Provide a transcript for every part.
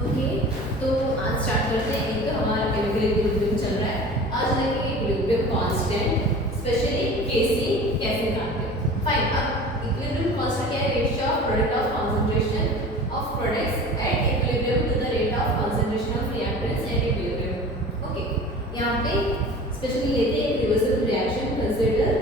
Okay, तो आज start करते हैं। एक तो हमारा केमिकल इक्विलिब्रियम चल रहा है। आज देखेंगे इक्विलिब्रियम कांस्टेंट, स्पेशली केसी कैसे निकालते हैं। फाइन, अब इक्विलिब्रियम कांस्टेंट क्या है? Ratio of product of concentration of products at equilibrium to the rate of concentration of reactants at equilibrium. Okay, यहाँ पे स्पेशली लेते हैं reversal reaction consider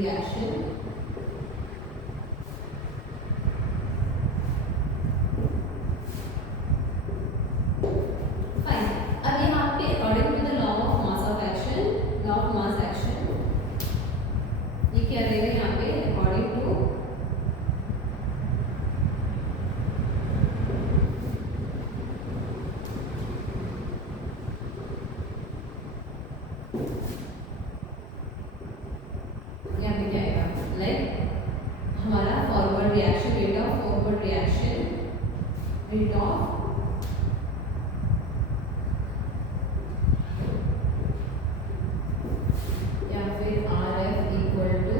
reaction. Fine. अब यहाँ पे according to the law of mass of action, law of mass action, ये क्या रहेगा यहाँ पे according to यहाँ पे क्या आएगा? लाइक हमारा forward reaction rate of forward reaction rate of या फिर R F equal to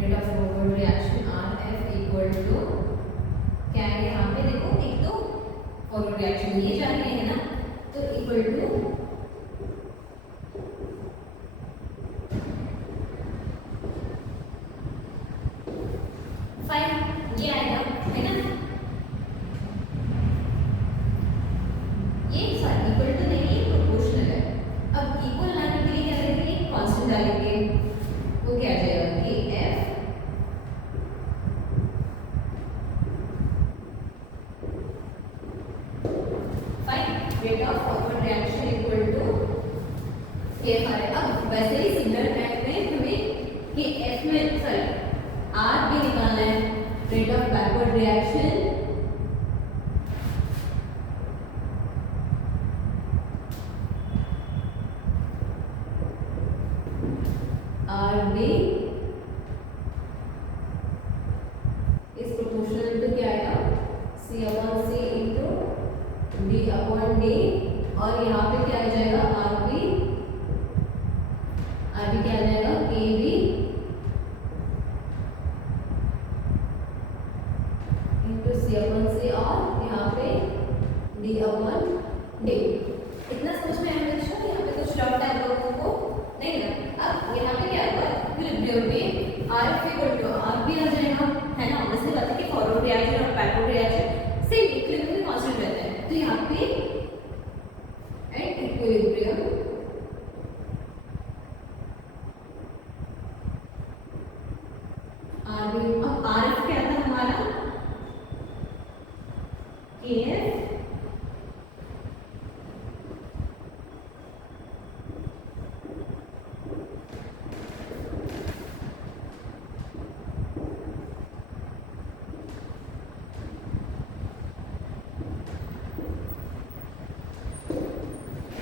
rate of forward reaction R F equal to क्या है यहाँ पे? देखो, एक तो फॉरवर्ड रिएक्शन ये जा रही है ना, तो इक्वल टू ये आएगा, है ना? ये सारे इक्वल टू नहीं, प्रोपोर्शनल है। अब इक्वल लाने के लिए क्या करेंगे? कांस्टेंट डालेंगे, वो क्या आ जाएगा? K F fine rate of forward reaction equal to K F आ रहा है। अब वैसे ही सिग्नल टाइप में हमें के एफ में सॉरी आर भी निकालना है। Rate of backward reaction R B is proportional to क्या आएगा? C upon C into D upon D, और यहाँ पे क्या आ जाएगा? आर बी क्या आ जाएगा? के बी सी अपॉन सी, और यहाँ पे डी अपॉन डी। इतना समझ में आया बच्चों? यहाँ पे कुछ डाउट है आप लोगों को? नहीं ना? अब यहाँ पे क्या होगा? इक्विलिब्रियम में R F equal to R B आ जाएगा, है ना? ऑब्वियसली बात है कि फॉरवर्ड रिएक्शन और बैकवर्ड रिएक्शन सेम इक्विलिब्रियम में कांस्टेंट रहते हैं, तो यहाँ पे एट इक्विलिब्रियम आर बी। अब आर एफ क्या था हमारा? KF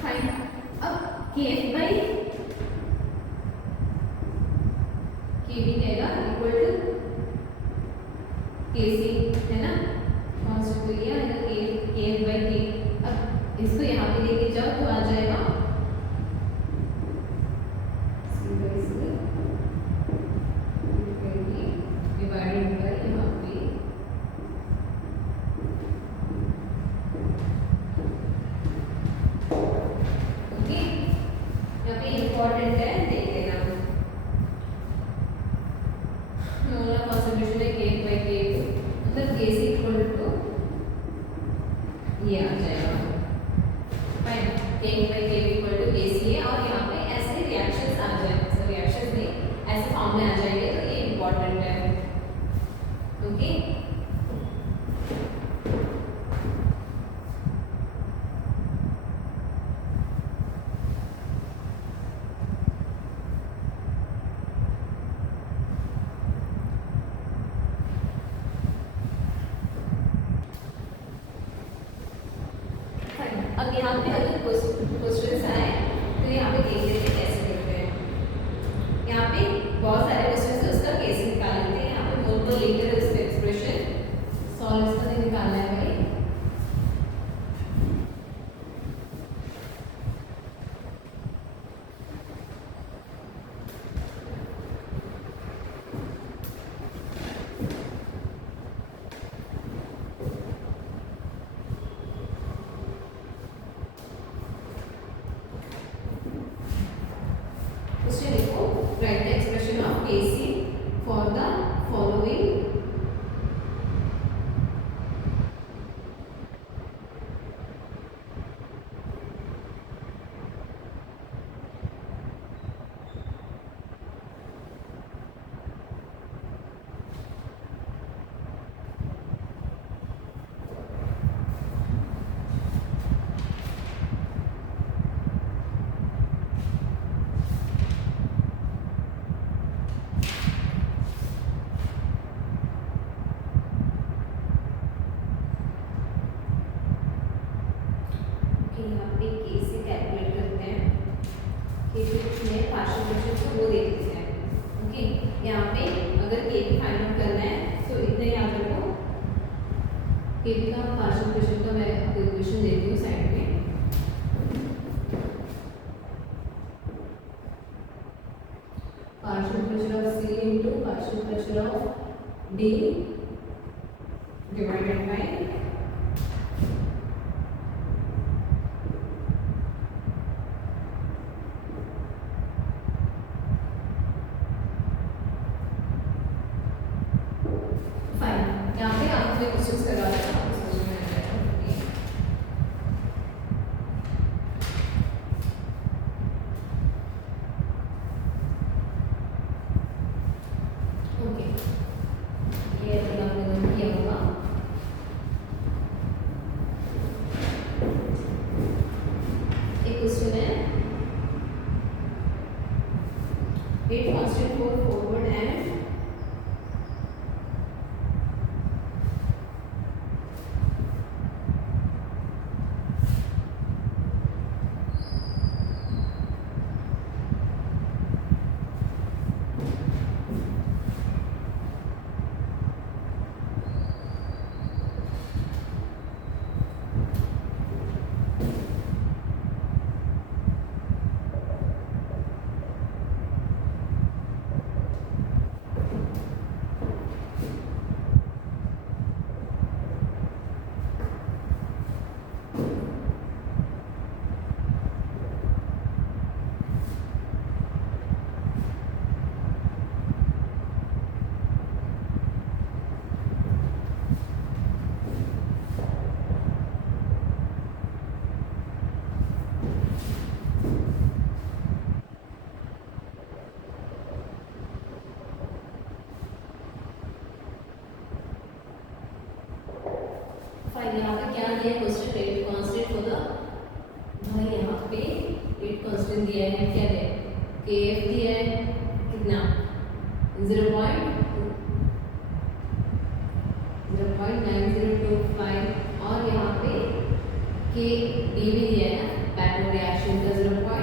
fine. अब KF बाई KB रहेगा इक्वल टू KC, है ना? कांस्टेंट तो ये आएगा KF बाई K। अब इसको यहाँ पे लेके जाओ तो आ जाएगा C by C divided by यहाँ पे ओके। यहाँ पे इम्पोर्टेंट है, देख लेना। मोलर कॉन्सेंट्रेशन है KF बाई K, मतलब KC इक्वल टू ये आ जाएगा fine. KF by K equal to KC है, और यहाँ पे ऐसे रिएक्शंस आ जाएंगे, सो रिएक्शंस भी ऐसे फॉर्म में आ जाएंगे, तो ये इम्पोर्टेंट है। ओके, अब यहाँ पे अगर क्वेश्चंस आए तो यहाँ पे देख लेते हैं कैसे करते हैं। यहाँ पे बहुत सारे क्वेश्चंस है, उसका कैसे निकाल लेते हैं। यहाँ पे मोल को लेकर उसका एक्सप्रेशन सॉल्व इसका निकालना है भाई। ओके, यहाँ पे के से कैलकुलेट करते हैं कि में पार्शियल फ्रैक्शन को वो दे देते हैं। ओके, यहाँ पे अगर के भी फाइंड आउट करना है तो इतना याद रखो, के भी का पार्शियल फ्रैक्शन का मैं आपको इक्वेशन देती हूँ साइड में। partial pressure of C into partial pressure of D divided by fine. यहाँ पे आपने क्वेश्चंस करवा रहे हैं, आपको समझ में आ जाएगा। ओके, ये अभी आप लोगों ने किया होगा। एक क्वेश्चन है, weight constant for forward and यहाँ पे क्या दिया है question, weight constant for the, भाई यहाँ पे वेट कांस्टेंट दिया है, क्या है, के एफ दिया है कितना 0.9025 और यहाँ पे के डी भी दिया है बैकवर्ड रिएक्शन का 0.05।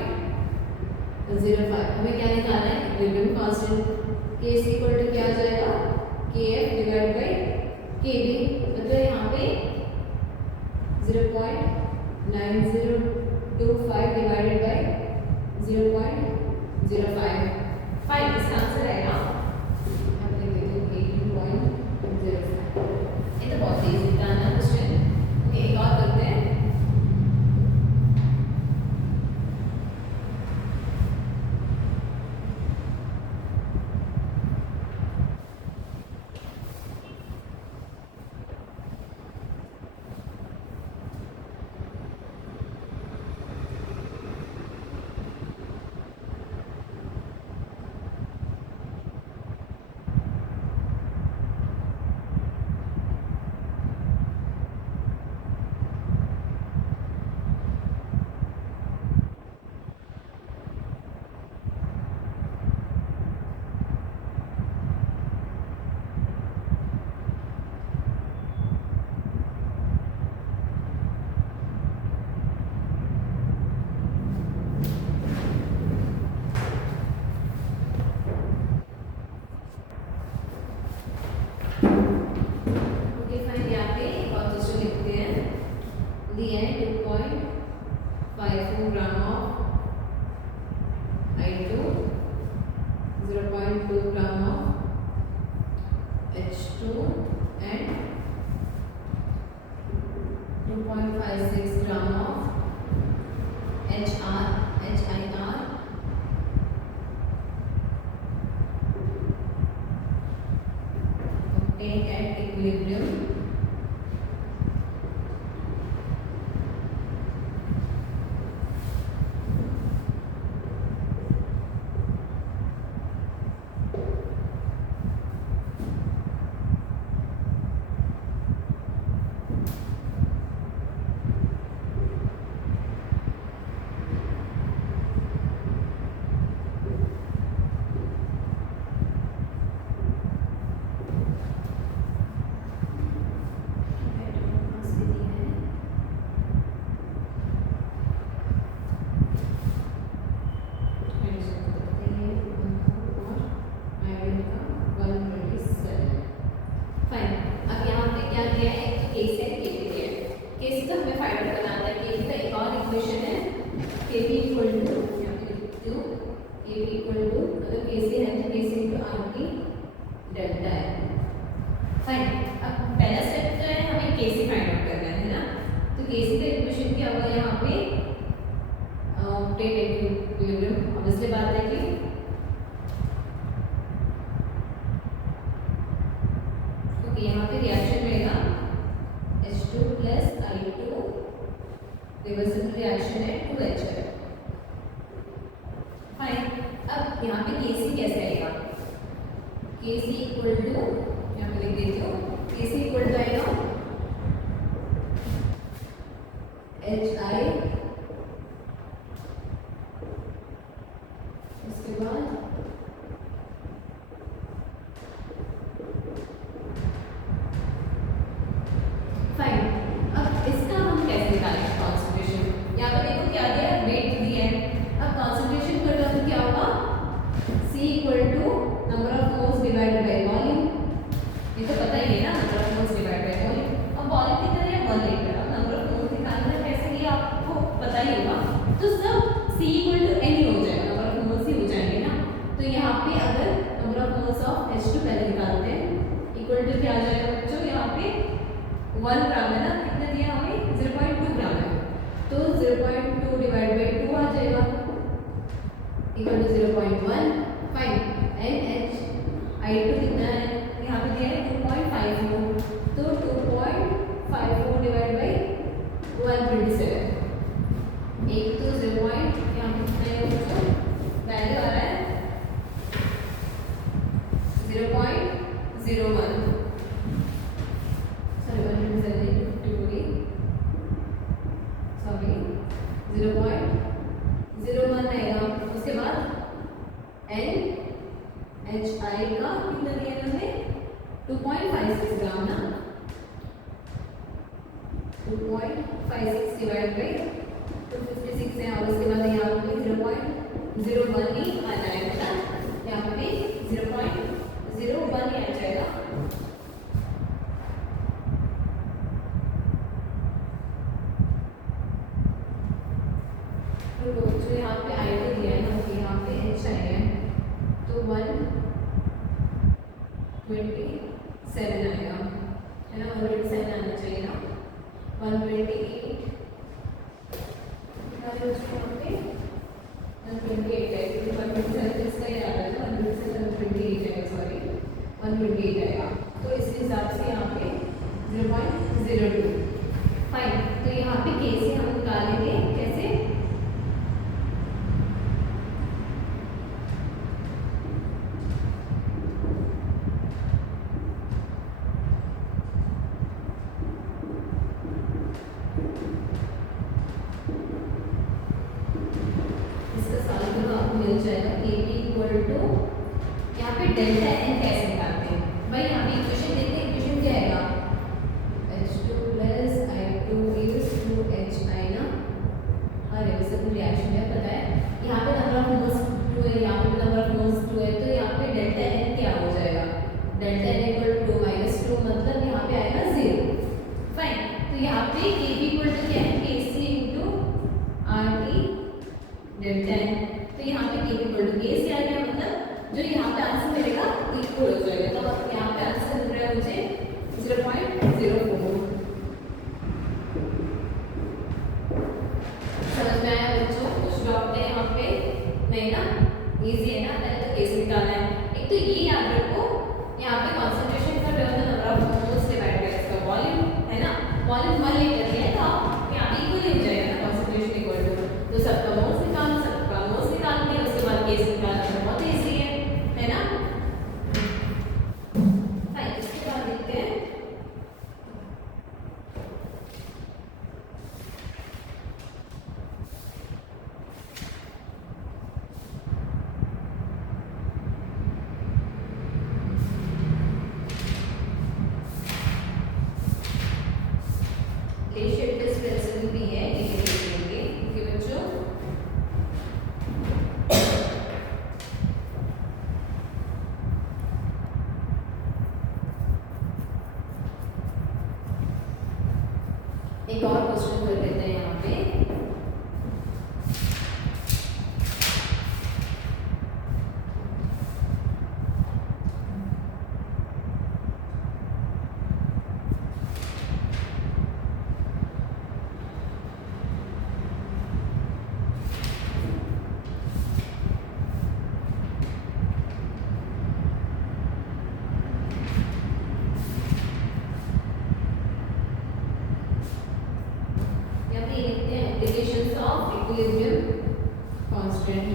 हमें क्या निकालना है, इक्विलिब्रियम कांस्टेंट, के इज इक्वल टू क्या आ जाएगा, के एफ डिवाइड बाई के डी, मतलब यहाँ पे 0.9025 डिवाइडेड बाय 0.05। फाइन, इसका आंसर आएगा, हम लिख देते हैं 18.05। ये तो बहुत इजी था ना क्वेश्चन। ओके, एक और करते हैं। दिया है 2.54 gram of I2, 0.2 gram of H2 and 2.56 gram of HIR obtained at equilibrium. से हमें फाइंड आउट करना आता है। केसी का एक और इक्वेशन है केपी इक्वल टू, यहाँ पे लिखती हूँ केपी इक्वल टू, अगर केसी है तो केसी इनटू आरटी डेल्टा है। फाइन, अब पहला स्टेप जो है हमें केसी फाइंड आउट करना है ना। तो केसी का इक्वेशन क्या होगा यहाँ पे, टेट इक्विलिब्रियम, ऑब्वियसली बात है कि ओके यहाँ पे रिएक्शन रहेगा H2 plus I2, reversible reaction है 2H है। फाइन, अब यहाँ पे Kc कैसे आएगा, Kc इक्वल टू, यहाँ पे लिख देती हूँ, Kc इक्वल टू आएगा HI, उसके बाद फाइन। अब इसका हम कैसे निकालेंगे कॉन्सेंट्रेशन, यहाँ पे देखो क्या दिया है, वेट दिया है। अब कॉन्सेंट्रेशन कर लो तो क्या होगा, C equal to number of moles divided by volume, ये तो पता ही है ना, number of moles divided by volume. अब वॉल्यूम कितना है 1 लीटर, अब नंबर ऑफ मोल्स निकालना है कैसे, ये आपको पता ही होगा। तो सब C इक्वल टू N ही हो जाएगा, नंबर ऑफ मोल्स ही हो जाएंगे ना। तो यहाँ पे अगर number of moles of H2 पहले निकालते हैं, इक्वल टू क्या आ जाएगा बच्चों, यहाँ पे 1 ग्राम है ना, कितना दिया हमें 0.2 ग्राम है, तो 0.2 डिवाइड बाई 2 आ जाएगा equal to 0.1। Fine, NH I2 कितना है, यहाँ पे दिया है 2.54, तो 2.54 डिवाइड बाई 127, एक तो 0. यहाँ पे कितना है बच्चों, वैल्यू आ रहा है 0.01, सॉरी 0.01 आएगा। उसके बाद NHI का कितना दिया है 2.56 ग्राम ना, 2.56 डिवाइड बाई 256 है, और उसके बाद यहाँ पे 0.01 ही आ जाएगा, यहाँ पे 0.01 ही आ जाएगा। तो जो यहाँ पे I2 दिया है ना, यहाँ पे HI है, तो 127 आएगा, है ना, 127 आना चाहिए ना, 128 यहाँ पे 128 है, क्योंकि 127 इसका ही आ रहा है ना, 128 है, सॉरी 128 आएगा, तो इस हिसाब से यहाँ पे 0.02। फाइन, तो यहाँ पे Kc हम निकालेंगे कैसे, मिल जाएगा Kp इक्वल टू, यहाँ पे डेल्टा N कैसे निकालते हैं भाई, यहाँ पे इक्वेशन देखते हैं, इक्वेशन क्या आएगा H2 plus I2 is 2HI ना, अरे वैसे तो रिएक्शन है पता है, यहाँ पे नंबर ऑफ मोल्स 2 है, यहाँ पे नंबर ऑफ मोल्स 2 है, तो यहाँ पे डेल्टा N क्या हो जाएगा, डेल्टा N इक्वल टू -2, मतलब यहाँ पे आएगा 0। फाइन, तो यहाँ पे Kp इक्वल टू क्या है, Kc into RT delta N, तो यहाँ पे Kp इक्वल टू Kc आ गया, मतलब जो यहाँ पे आंसर मिलेगा इक्वल हो जाएगा, तो यहाँ पे आंसर मिल रहा है मुझे 0.04। समझ में आया बच्चों, कुछ डाउट है यहाँ पे, नहीं ना, इजी है ना, पहले तो Kc निकालना है। एक तो ये याद रखो, यहाँ पे कॉन्सेंट्रेशन का टर्म है number of moles divide by इसका वॉल्यूम, है ना, वॉल्यूम 1 लीटर है, तो आप यहाँ पे इक्वल हो जाएगा ना, कॉन्सेंट्रेशन इक्वल टू, तो सबका मोल्स निकालना, सबका मोल्स निकालना है, उसके बाद Kc निकालना बहुत इजी है ना। फाइन, इसके बाद देखते हैं शुरू कर देते हैं यहाँ पे। Applications of equilibrium constant.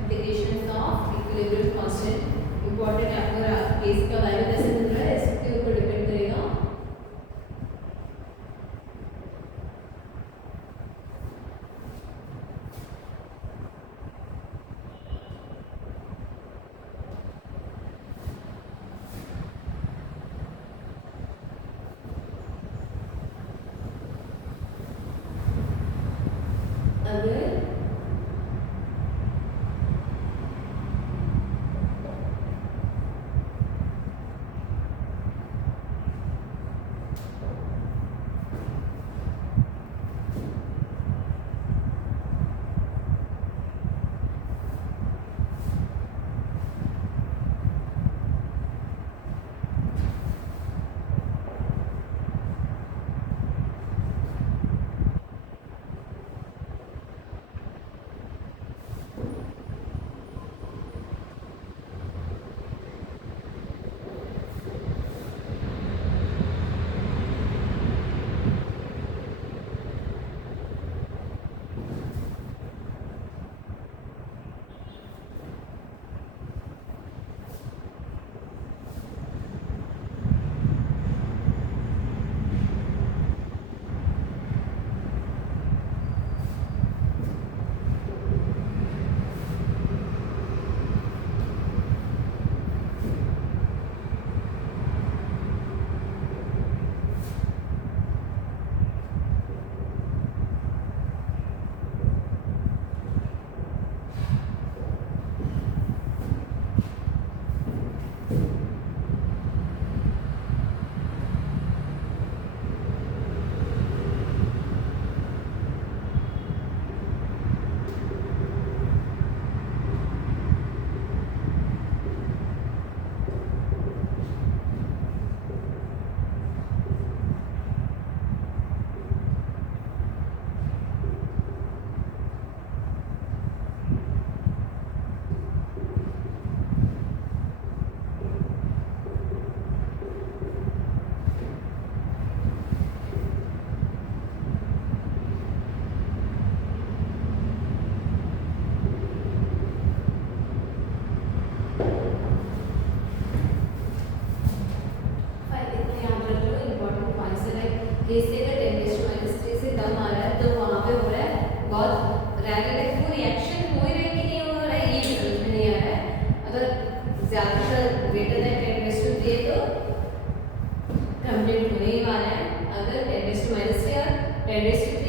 Applications of equilibrium constant important है आपको, केस का वैल्यू कैसे मिल रहा है इसके ऊपर डिपेंड करेगा। अगर जैसे अगर 10⁻³ से कम आ रहा है तो वहाँ पे हो रहा है बहुत रैपिड है, वो रिएक्शन हो ही रहा है कि नहीं हो रहा है ये भी समझ में नहीं आ रहा है। अगर ज़्यादातर ग्रेटर देन 10⁻³ तो कंप्लीट होने ही वाला है। अगर 10⁻³ और 10⁻³